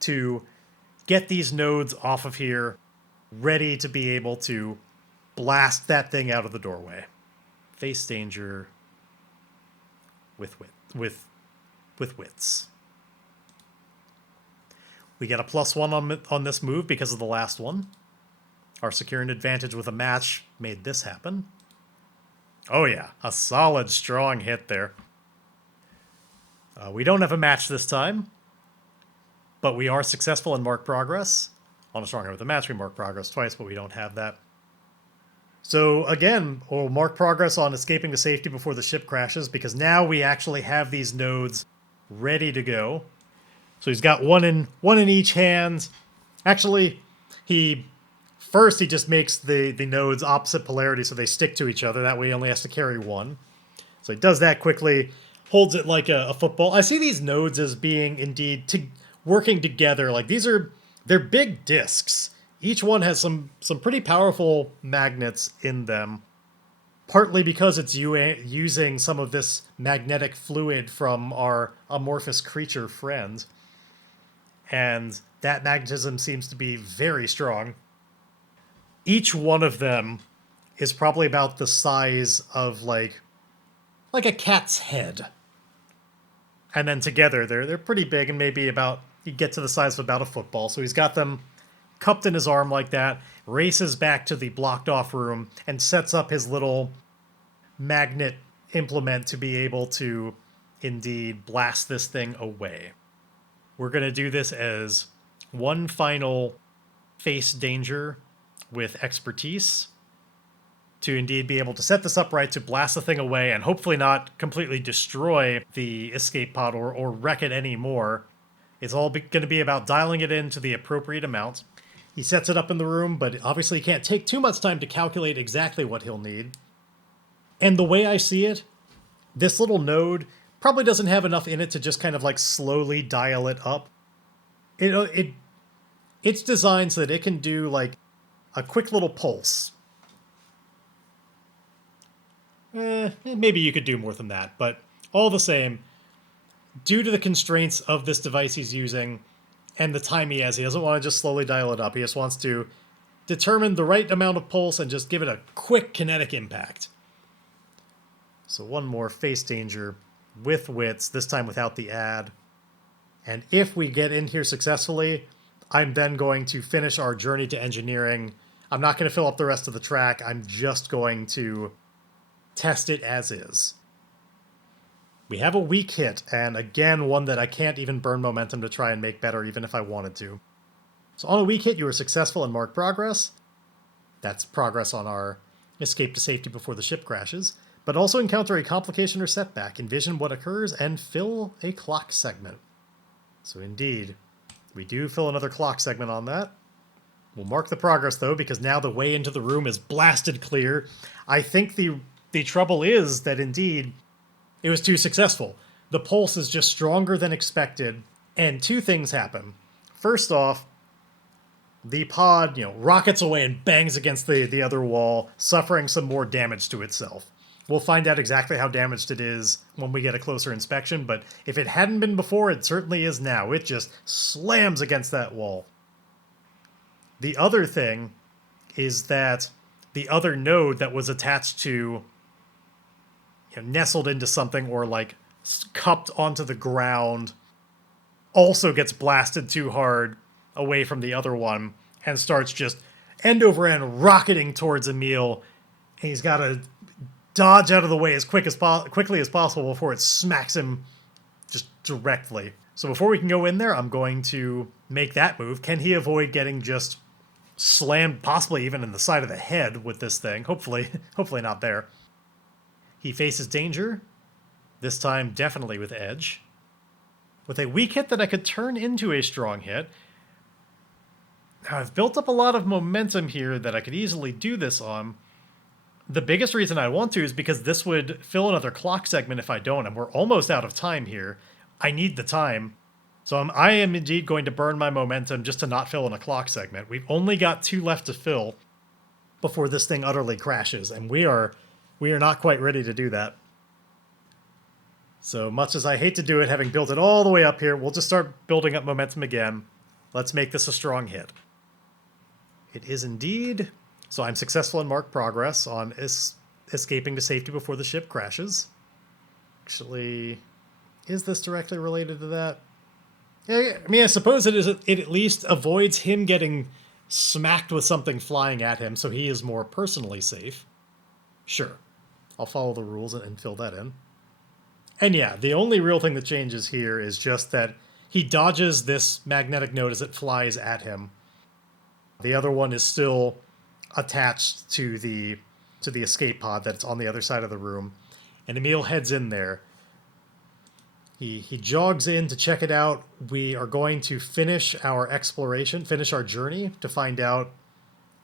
to get these nodes off of here, ready to be able to blast that thing out of the doorway. Face danger with wits. We get a +1 on this move because of the last one. Our securing advantage with a match made this happen. Oh yeah, a solid, strong hit there. We don't have a match this time, but we are successful in mark progress. On a strong hit with a match, we mark progress twice, but we don't have that. So again, we'll mark progress on escaping to safety before the ship crashes, because now we actually have these nodes ready to go. So he's got one in each hand. Actually, he just makes the nodes opposite polarity so they stick to each other. That way he only has to carry one. So he does that quickly, holds it like a football. I see these nodes as being indeed working together. Like they're big discs. Each one has some pretty powerful magnets in them, partly because it's using some of this magnetic fluid from our amorphous creature friend. And that magnetism seems to be very strong. Each one of them is probably about the size of like a cat's head. And then together they're pretty big, and maybe you get to the size of about a football. So he's got them cupped in his arm like that, races back to the blocked off room, and sets up his little magnet implement to be able to indeed blast this thing away. We're going to do this as one final face danger with expertise to indeed be able to set this up right, to blast the thing away, and hopefully not completely destroy the escape pod or wreck it anymore. It's all going to be about dialing it in to the appropriate amount. He sets it up in the room, but obviously he can't take too much time to calculate exactly what he'll need. And the way I see it, this little node probably doesn't have enough in it to just kind of like slowly dial it up. It's designed so that it can do like a quick little pulse. Maybe you could do more than that, but all the same, due to the constraints of this device he's using and the time he has, he doesn't want to just slowly dial it up. He just wants to determine the right amount of pulse and just give it a quick kinetic impact. So one more face danger with wits, this time without the add. And if we get in here successfully, I'm then going to finish our journey to engineering. I'm not going to fill up the rest of the track. I'm just going to test it as is. We have a weak hit, and again, one that I can't even burn momentum to try and make better, even if I wanted to. So on a weak hit, you were successful and mark progress. That's progress on our escape to safety before the ship crashes. But also encounter a complication or setback, envision what occurs, and fill a clock segment. So indeed, we do fill another clock segment on that. We'll mark the progress, though, because now the way into the room is blasted clear. I think the trouble is that, indeed, it was too successful. The pulse is just stronger than expected, and two things happen. First off, the pod, rockets away and bangs against the other wall, suffering some more damage to itself. We'll find out exactly how damaged it is when we get a closer inspection, but if it hadn't been before, it certainly is now. It just slams against that wall. The other thing is that the other node that was attached to, nestled into something or like cupped onto the ground also gets blasted too hard away from the other one and starts just end over end rocketing towards Emile. And he's got to dodge out of the way as quickly as possible before it smacks him just directly. So before we can go in there, I'm going to make that move. Can he avoid getting just slammed, possibly even in the side of the head with this thing? Hopefully not there. He faces danger. This time, definitely with edge. With a weak hit that I could turn into a strong hit. Now, I've built up a lot of momentum here that I could easily do this on. The biggest reason I want to is because this would fill another clock segment if I don't, and we're almost out of time here. I need the time. So I am indeed going to burn my momentum just to not fill in a clock segment. We've only got 2 left to fill before this thing utterly crashes, and we are not quite ready to do that. So much as I hate to do it, having built it all the way up here, we'll just start building up momentum again. Let's make this a strong hit. It is indeed. So I'm successful in mark progress on escaping to safety before the ship crashes. Actually, is this directly related to that? Yeah, I mean, I suppose it at least avoids him getting smacked with something flying at him, so he is more personally safe. Sure. I'll follow the rules and fill that in. And yeah, the only real thing that changes here is just that he dodges this magnetic node as it flies at him. The other one is still attached to the escape pod that's on the other side of the room. And Emile heads in there. He jogs in to check it out. We are going to finish our exploration, finish our journey to find out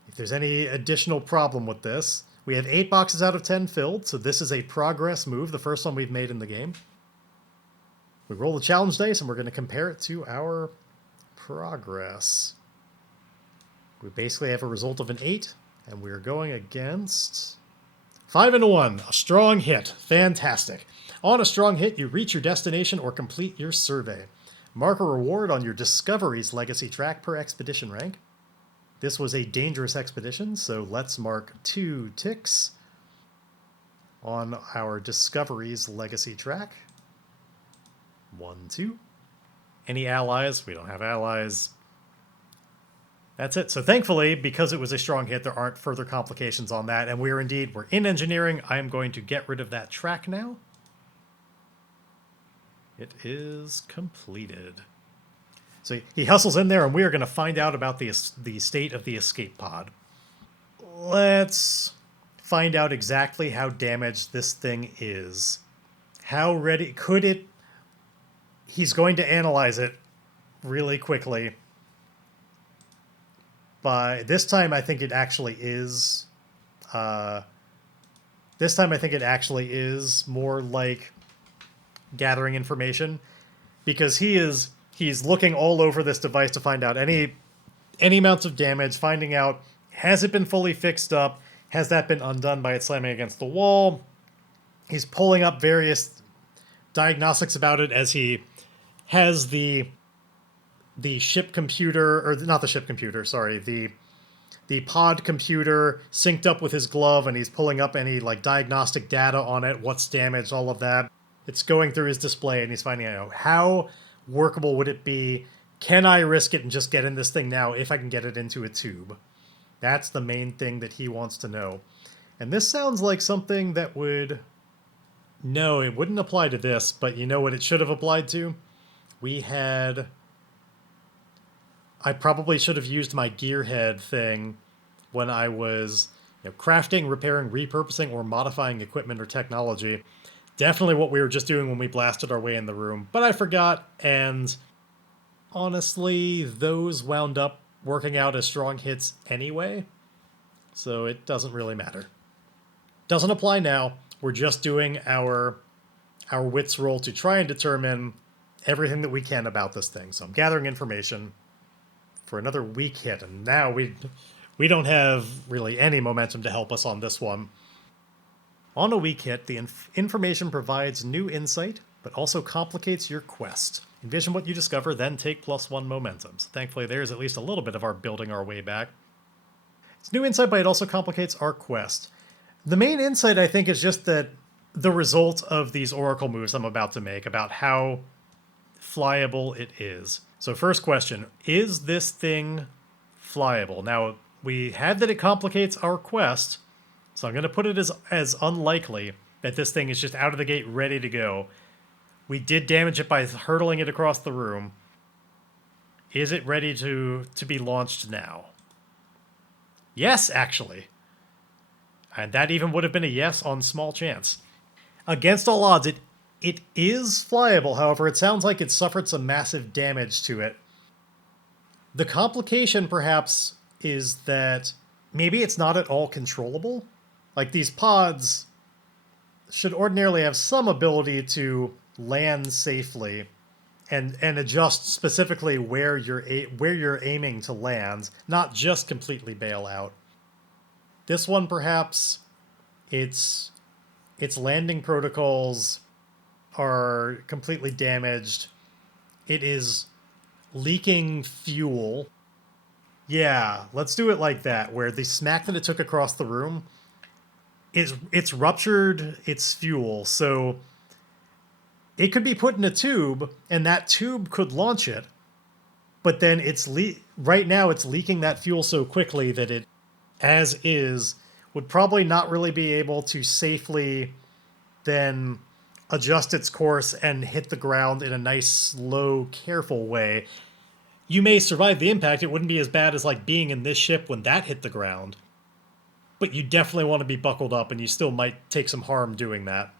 if there's any additional problem with this. We have 8 boxes out of 10 filled, so this is a progress move, the first one we've made in the game. We roll the challenge dice, and we're going to compare it to our progress. We basically have a result of an 8, and we're going against 5 and a 1, a strong hit. Fantastic. On a strong hit, you reach your destination or complete your survey. Mark a reward on your Discovery's legacy track per expedition rank. This was a dangerous expedition, so let's mark 2 ticks on our Discovery's legacy track. 1, 2. Any allies? We don't have allies. That's it. So thankfully, because it was a strong hit, there aren't further complications on that, and we're in engineering. I am going to get rid of that track now. It is completed. So he hustles in there, and we are going to find out about the state of the escape pod. Let's find out exactly how damaged this thing is. How ready could it... He's going to analyze it really quickly. By this time, I think it actually is... this time, I think it actually is more like gathering information, because he's looking all over this device to find out any amounts of damage, finding out, has it been fully fixed up? Has that been undone by it slamming against the wall? He's pulling up various diagnostics about it as he has the ship computer, or not the ship computer, sorry, the pod computer synced up with his glove, and he's pulling up any like diagnostic data on it, what's damaged, all of that. It's going through his display, and he's finding out how workable would it be? Can I risk it and just get in this thing now if I can get it into a tube? That's the main thing that he wants to know. And this sounds like something that would... No, it wouldn't apply to this, but you know what it should have applied to? I probably should have used my gearhead thing when I was crafting, repairing, repurposing, or modifying equipment or technology. Definitely what we were just doing when we blasted our way in the room. But I forgot, and honestly, those wound up working out as strong hits anyway. So it doesn't really matter. Doesn't apply now. We're just doing our wits roll to try and determine everything that we can about this thing. So I'm gathering information for another weak hit, and now we don't have really any momentum to help us on this one. On a weak hit, the information provides new insight, but also complicates your quest. Envision what you discover, then take +1 momentum. So thankfully, there's at least a little bit of our building our way back. It's new insight, but it also complicates our quest. The main insight, I think, is just that the result of these oracle moves I'm about to make, about how flyable it is. So first question, is this thing flyable? Now, we had that it complicates our quest, so I'm going to put it as unlikely that this thing is just out of the gate ready to go. We did damage it by hurtling it across the room. Is it ready to be launched now? Yes, actually. And that even would have been a yes on small chance. Against all odds, it is flyable, however, it sounds like it suffered some massive damage to it. The complication, perhaps, is that maybe it's not at all controllable. Like, these pods should ordinarily have some ability to land safely and adjust specifically where you're aiming to land, not just completely bail out. This one, perhaps, its landing protocols are completely damaged. It is leaking fuel. Yeah, let's do it like that, where the smack that it took across the room, it's ruptured its fuel, so it could be put in a tube, and that tube could launch it, but then right now it's leaking that fuel so quickly that it, as is, would probably not really be able to safely then adjust its course and hit the ground in a nice, slow, careful way. You may survive the impact. It wouldn't be as bad as like being in this ship when that hit the ground. But you definitely want to be buckled up, and you still might take some harm doing that.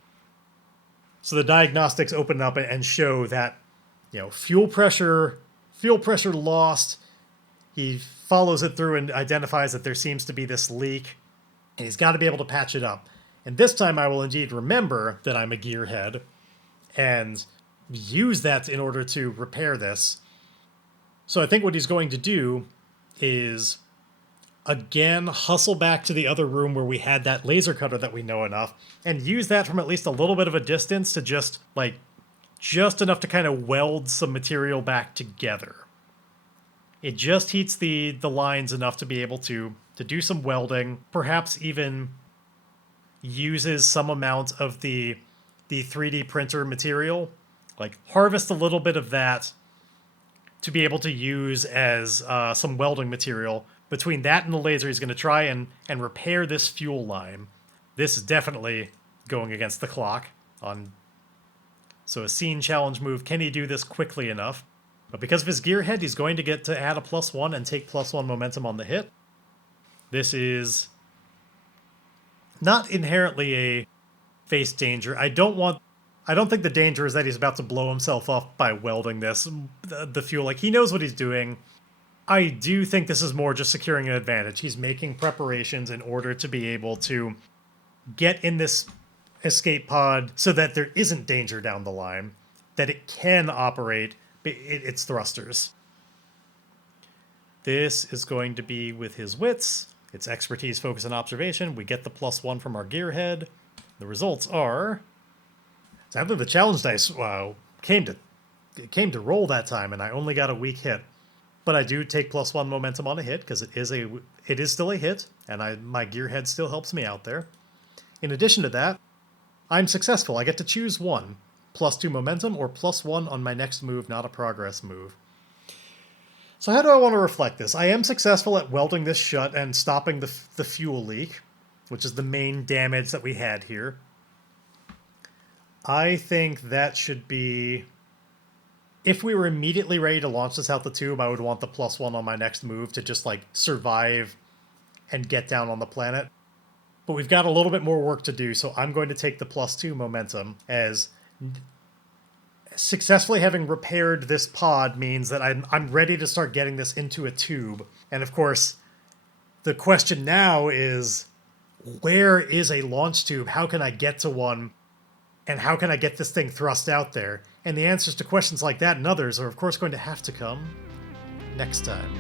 So the diagnostics open up and show that, fuel pressure lost. He follows it through and identifies that there seems to be this leak, and he's got to be able to patch it up. And this time I will indeed remember that I'm a gearhead and use that in order to repair this. So I think what he's going to do is, again, hustle back to the other room where we had that laser cutter that we know enough, and use that from at least a little bit of a distance to just enough to kind of weld some material back together. It just heats the lines enough to be able to do some welding, perhaps even uses some amount of the 3D printer material, harvest a little bit of that to be able to use as some welding material. Between that and the laser, he's going to try and repair this fuel line. This is definitely going against the clock. So a scene challenge move. Can he do this quickly enough? But because of his gearhead, he's going to get to add a +1 and take +1 momentum on the hit. This is not inherently a face danger. I don't think the danger is that he's about to blow himself up by welding the fuel. He knows what he's doing. I do think this is more just securing an advantage. He's making preparations in order to be able to get in this escape pod so that there isn't danger down the line, that it can operate its thrusters. This is going to be with his wits. It's expertise, focus, and observation. We get the +1 from our gearhead. The results are... Sadly, the challenge dice came to roll that time, and I only got a weak hit. But I do take +1 momentum on a hit, because it is still a hit, and my gearhead still helps me out there. In addition to that, I'm successful. I get to choose one. +2 momentum, or +1 on my next move, not a progress move. So how do I want to reflect this? I am successful at welding this shut and stopping the fuel leak, which is the main damage that we had here. I think that should be... If we were immediately ready to launch this out the tube, I would want the +1 on my next move to just, survive and get down on the planet. But we've got a little bit more work to do, so I'm going to take the +2 momentum, as successfully having repaired this pod means that I'm ready to start getting this into a tube. And of course, the question now is, where is a launch tube? How can I get to one? And how can I get this thing thrust out there? And the answers to questions like that and others are, of course, going to have to come next time.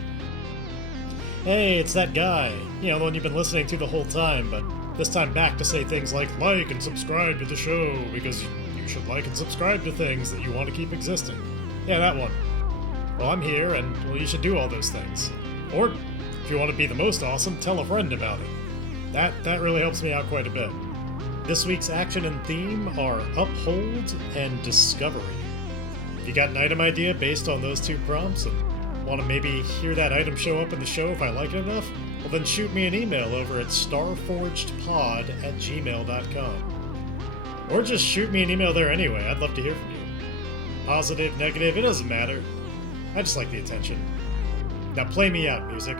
Hey, it's that guy. The one you've been listening to the whole time, but this time back to say things like and subscribe to the show, because you should like and subscribe to things that you want to keep existing. Yeah, that one. Well, I'm here, and you should do all those things. Or, if you want to be the most awesome, tell a friend about it. That really helps me out quite a bit. This week's action and theme are Uphold and Discovery. If you got an item idea based on those two prompts, and Want to maybe hear that item show up in the show if I like it enough? Well, then shoot me an email over at starforgedpod@gmail.com. Or just shoot me an email there anyway. I'd love to hear from you. Positive, negative, it doesn't matter. I just like the attention. Now play me out, music.